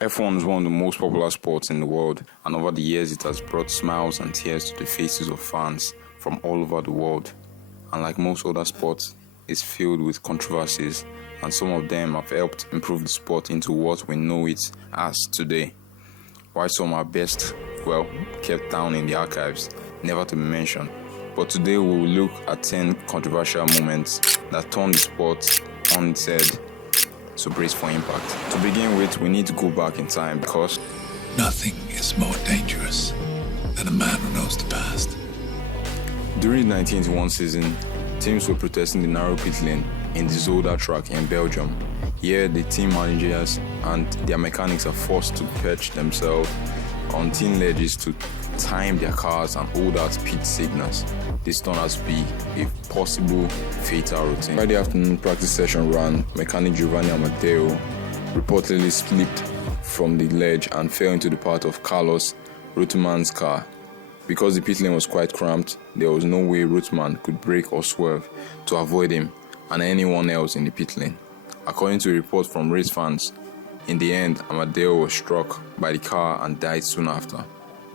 F1 is one of the most popular sports in the world, and over the years it has brought smiles and tears to the faces of fans from all over the world. And like most other sports, it's filled with controversies, and some of them have helped improve the sport into what we know it as today. While some are best, kept down in the archives, never to be mentioned. But today we will look at 10 controversial moments that turned the sport on its head to brace for impact. To begin with, we need to go back in time because nothing is more dangerous than a man who knows the past. During the 1981 season, teams were protesting the narrow pit lane in the Zolder track in Belgium. Here, the team managers and their mechanics are forced to perch themselves on thin ledges to time their cars and hold out pit signals. This turned out to be a possible fatal routine. Friday afternoon practice session ran, mechanic Giovanni Amadeo reportedly slipped from the ledge and fell into the path of Carlos Reutemann's car. Because the pit lane was quite cramped, there was no way Reutemann could brake or swerve to avoid him and anyone else in the pit lane. According to a report from race fans, in the end, Amadeo was struck by the car and died soon after.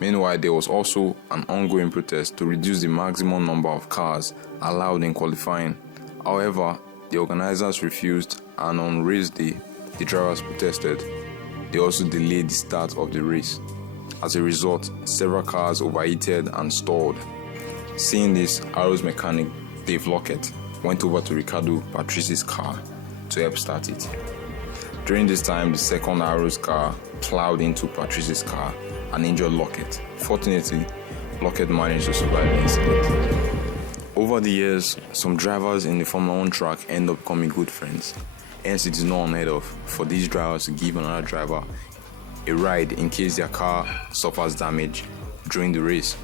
Meanwhile, there was also an ongoing protest to reduce the maximum number of cars allowed in qualifying. However, the organizers refused, and on race day, the drivers protested. They also delayed the start of the race. As a result, several cars overheated and stalled. Seeing this, Arrow's mechanic, Dave Lockett, went over to Ricardo Patrici's car to help start it. During this time, the second Arrow's car plowed into Patrici's car and injured Lockett. Fortunately, Lockett managed to survive the incident. Over the years, some drivers in the Formula 1 track end up becoming good friends. Hence, it is not unheard of for these drivers to give another driver a ride in case their car suffers damage during the race.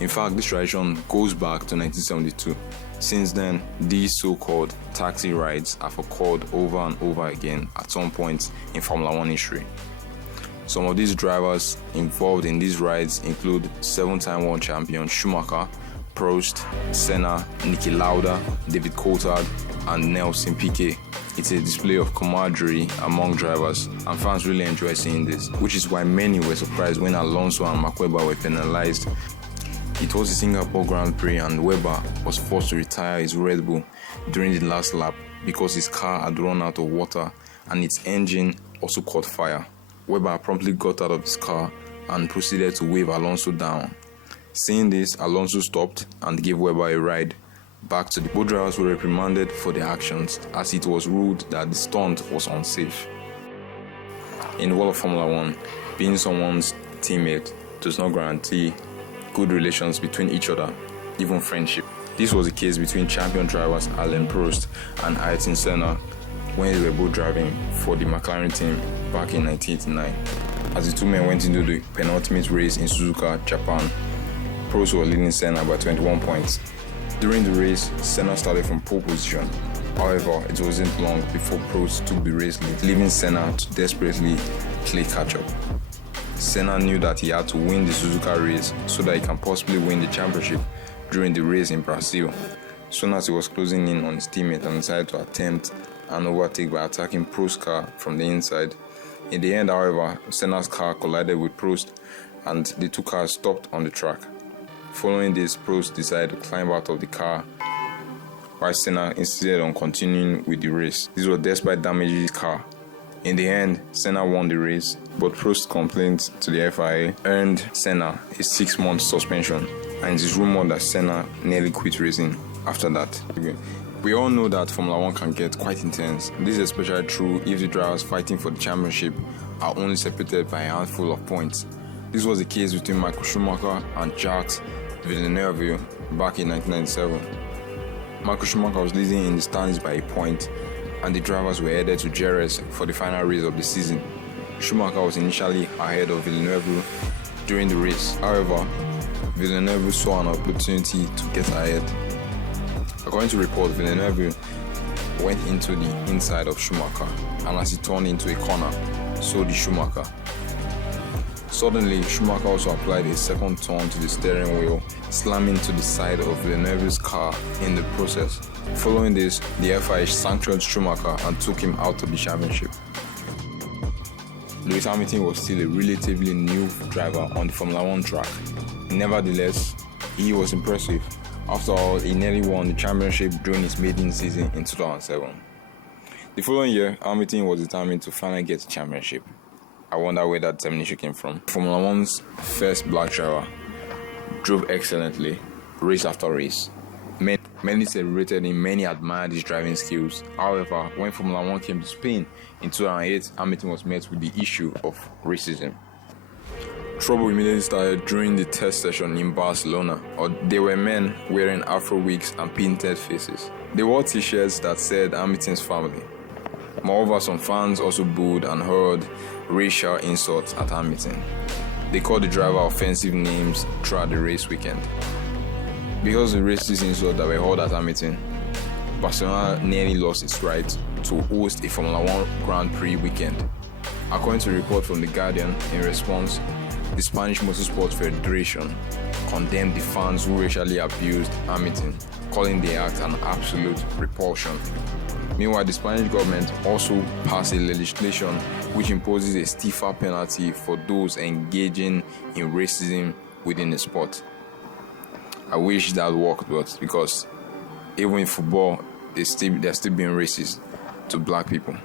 In fact, this tradition goes back to 1972. Since then, these so-called taxi rides have occurred over and over again at some point in Formula 1 history. Some of these drivers involved in these rides include 7-time world champion Schumacher, Prost, Senna, Niki Lauda, David Coulthard, and Nelson Piquet. It's a display of camaraderie among drivers, and fans really enjoy seeing this, which is why many were surprised when Alonso and Makweba were penalized. It was the Singapore Grand Prix, and Webber was forced to retire his Red Bull during the last lap because his car had run out of water and its engine also caught fire. Webber promptly got out of his car and proceeded to wave Alonso down. Seeing this, Alonso stopped and gave Webber a ride back to the both drivers were reprimanded for their actions, as it was ruled that the stunt was unsafe. In the world of Formula 1, being someone's teammate does not guarantee good relations between each other, even friendship. This was the case between champion drivers Alain Prost and Ayrton Senna when they were both driving for the McLaren team back in 1989. As the two men went into the penultimate race in Suzuka, Japan, Prost was leading Senna by 21 points. During the race, Senna started from pole position. However, it wasn't long before Prost took the race lead, leaving Senna to desperately play catch-up. Senna knew that he had to win the Suzuka race so that he can possibly win the championship during the race in Brazil. Soon as he was closing in on his teammate and decided to attempt an overtake by attacking Prost's car from the inside. In the end, however, Senna's car collided with Prost and the two cars stopped on the track. Following this, Prost decided to climb out of the car while Senna insisted on continuing with the race. This was despite damaging his car. In the end, Senna won the race, but Prost's complaint to the FIA earned Senna a 6-month suspension, and it is rumored that Senna nearly quit racing after that. We all know that Formula 1 can get quite intense. This is especially true if the drivers fighting for the championship are only separated by a handful of points. This was the case between Michael Schumacher and Jacques Villeneuve back in 1997. Michael Schumacher was leading in the standings by a point, and the drivers were headed to Jerez for the final race of the season. Schumacher was initially ahead of Villeneuve during the race. However, Villeneuve saw an opportunity to get ahead. According to reports, Villeneuve went into the inside of Schumacher, and as he turned into a corner, so did Schumacher. Suddenly, Schumacher also applied a second turn to the steering wheel, slamming to the side of Villeneuve's car in the process. Following this, the FIA sanctioned Schumacher and took him out of the championship. Lewis Hamilton was still a relatively new driver on the Formula One track. Nevertheless, he was impressive. After all, he nearly won the championship during his maiden season in 2007. The following year, Hamilton was determined to finally get the championship. I wonder where that determination came from. Formula One's first black driver drove excellently, race after race. Many celebrated him, many admired his driving skills. However, when Formula One came to Spain in 2008, Hamilton was met with the issue of racism. Trouble immediately started during the test session in Barcelona. There were men wearing afro wigs and painted faces. They wore t-shirts that said Hamilton's family. Moreover, some fans also booed and hurled racial insults at Hamilton. They called the driver offensive names throughout the race weekend. Because of the racist insults that were hurled at Hamilton, Barcelona nearly lost its right to host a Formula One Grand Prix weekend. According to a report from The Guardian, in response, the Spanish Motorsports Federation condemned the fans who racially abused Hamilton, calling the act an absolute repulsion. Meanwhile, the Spanish government also passed a legislation which imposes a stiffer penalty for those engaging in racism within the sport. I wish that worked, but because even in football, they're still being racist to black people.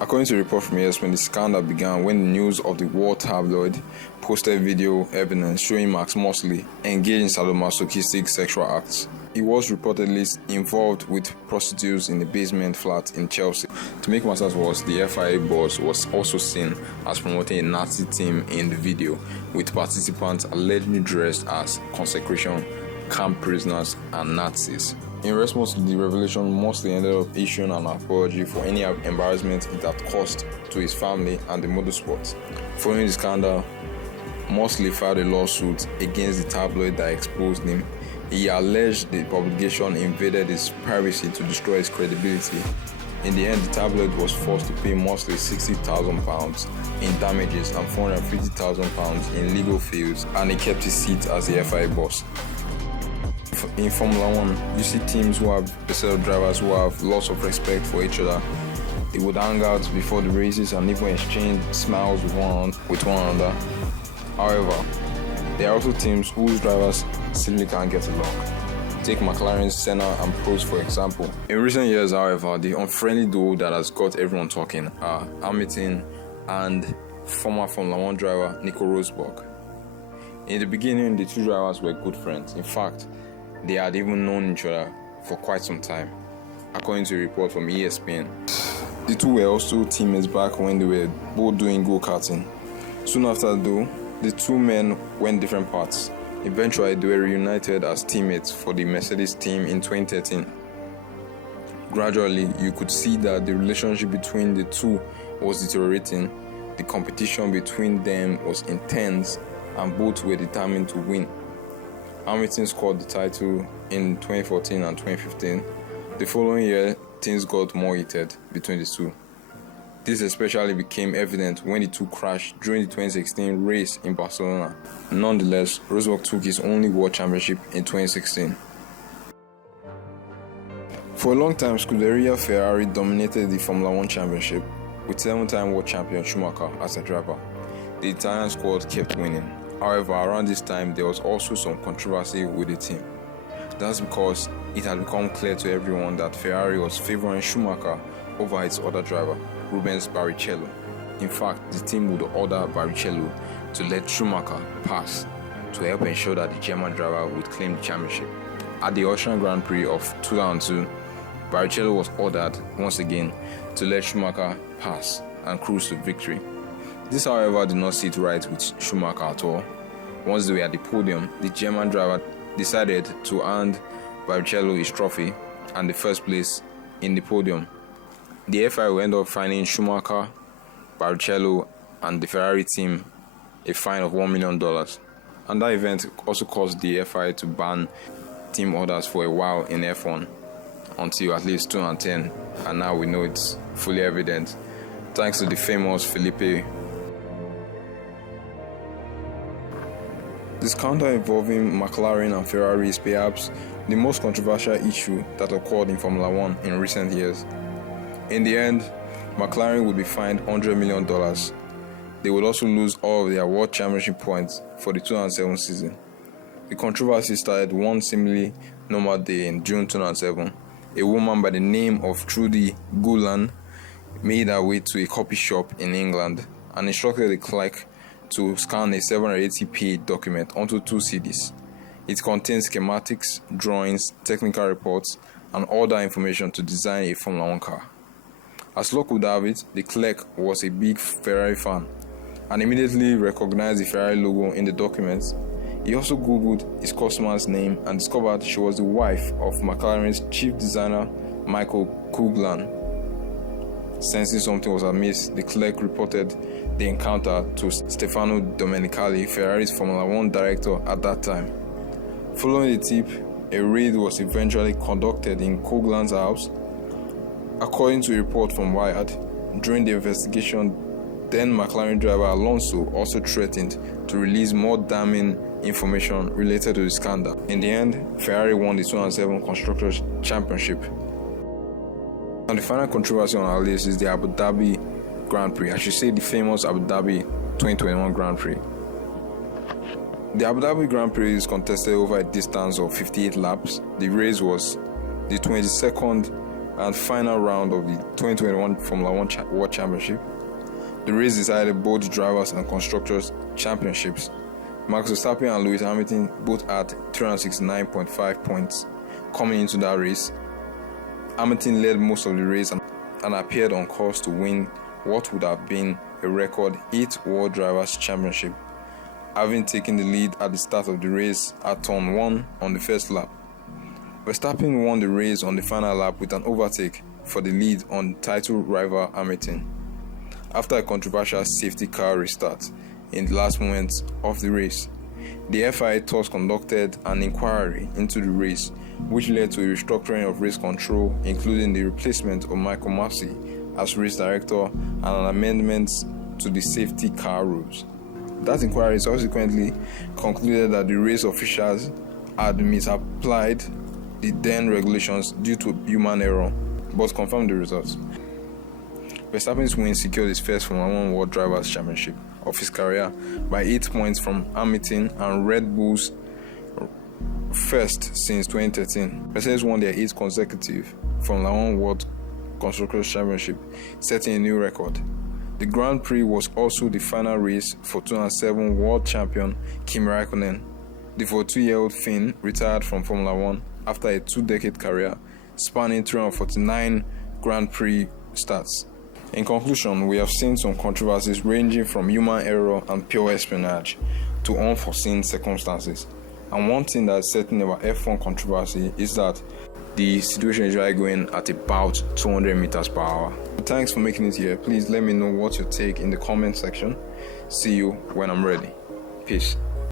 According to a report from ESPN, the scandal began when the news of the war tabloid posted video evidence showing Max Mosley engaged in sadomasochistic sexual acts. He was reportedly involved with prostitutes in the basement flat in Chelsea. To make matters worse, the FIA boss was also seen as promoting a Nazi team in the video, with participants allegedly dressed as consecration camp prisoners and Nazis. In response to the revelation, Mosley ended up issuing an apology for any embarrassment it had caused to his family and the motorsport. Following the scandal, Mosley filed a lawsuit against the tabloid that exposed him. He alleged the publication invaded his privacy to destroy his credibility. In the end, the tabloid was forced to pay Mosley £60,000 in damages and £450,000 in legal fees, and he kept his seat as the FIA boss. In Formula One, you see teams who have a set of drivers who have lots of respect for each other. They would hang out before the races and even exchange smiles with one another. However, there are also teams whose drivers simply can't get along. Take McLaren's Senna and Prost, for example. In recent years, however, the unfriendly duo that has got everyone talking are Hamilton and former Formula One driver Nico Rosberg. In the beginning, the two drivers were good friends. In fact, they had even known each other for quite some time, according to a report from ESPN. The two were also teammates back when they were both doing go-karting. Soon after, though, the two men went different paths. Eventually, they were reunited as teammates for the Mercedes team in 2013. Gradually, you could see that the relationship between the two was deteriorating. The competition between them was intense, and both were determined to win. Hamilton scored the title in 2014 and 2015. The following year, things got more heated between the two. This especially became evident when the two crashed during the 2016 race in Barcelona. Nonetheless, Rosberg took his only world championship in 2016. For a long time, Scuderia Ferrari dominated the Formula One championship, with 7-time world champion Schumacher as a driver. The Italian squad kept winning. However, around this time, there was also some controversy with the team. That's because it had become clear to everyone that Ferrari was favoring Schumacher over its other driver, Rubens Barrichello. In fact, the team would order Barrichello to let Schumacher pass to help ensure that the German driver would claim the championship. At the Austrian Grand Prix of 2002, Barrichello was ordered once again to let Schumacher pass and cruise to victory. This, however, did not sit right with Schumacher at all. Once they were at the podium, the German driver decided to hand Barrichello his trophy and the first place in the podium. The FIA will end up fining Schumacher, Barrichello, and the Ferrari team a fine of $1 million. And that event also caused the FIA to ban team orders for a while in F1 until at least 2010, and now we know it's fully evident thanks to the famous Felipe. The scandal involving McLaren and Ferrari is perhaps the most controversial issue that occurred in Formula One in recent years. In the end, McLaren would be fined $100 million. They would also lose all of their World Championship points for the 2007 season. The controversy started one seemingly normal day in June 2007. A woman by the name of Trudy Gulan made her way to a copy shop in England and instructed the clerk to scan a 780p document onto 2 CDs. It contains schematics, drawings, technical reports, and other information to design a Formula 1 car. As luck would have it, the clerk was a big Ferrari fan and immediately recognized the Ferrari logo in the documents. He also Googled his customer's name and discovered she was the wife of McLaren's chief designer, Michael Coughlin. Sensing something was amiss, the clerk reported the encounter to Stefano Domenicali, Ferrari's Formula 1 director at that time. Following the tip, a raid was eventually conducted in Coughlin's house. According to a report from Wired, during the investigation, then McLaren driver Alonso also threatened to release more damning information related to the scandal. In the end, Ferrari won the 2007 Constructors' Championship. And the final controversy on our list is the Abu Dhabi Grand Prix. I should say the famous Abu Dhabi 2021 Grand Prix. The Abu Dhabi Grand Prix is contested over a distance of 58 laps. The race was the 22nd and final round of the 2021 Formula 1 World Championship. The race decided both drivers and constructors' championships. Max Verstappen and Lewis Hamilton both had 369.5 points coming into that race. Hamilton led most of the race and appeared on course to win what would have been a record 8th World Drivers' Championship, having taken the lead at the start of the race at turn 1 on the first lap. Verstappen won the race on the final lap with an overtake for the lead on title rival Hamilton, after a controversial safety car restart in the last moments of the race. The FIA thus conducted an inquiry into the race, which led to a restructuring of race control, including the replacement of Michael Massey as race director and an amendment to the safety car rules. That inquiry subsequently concluded that the race officials had misapplied the then regulations due to human error, but confirmed the results. Verstappen's win secured his first Formula 1 World Drivers' Championship of his career by 8 points from Hamilton and Red Bull's first since 2013. Mercedes won their 8th consecutive Formula 1 World Constructors' Championship, setting a new record. The Grand Prix was also the final race for 2007 world champion Kimi Raikkonen. The 42-year-old Finn retired from Formula 1 after a 2-decade career spanning 349 Grand Prix starts. In conclusion, we have seen some controversies ranging from human error and pure espionage to unforeseen circumstances. And one thing that's certain about F1 controversy is that the situation is usually going at about 200 meters per hour. Thanks for making it here. Please let me know what you take in the comment section. See you when I'm ready. Peace.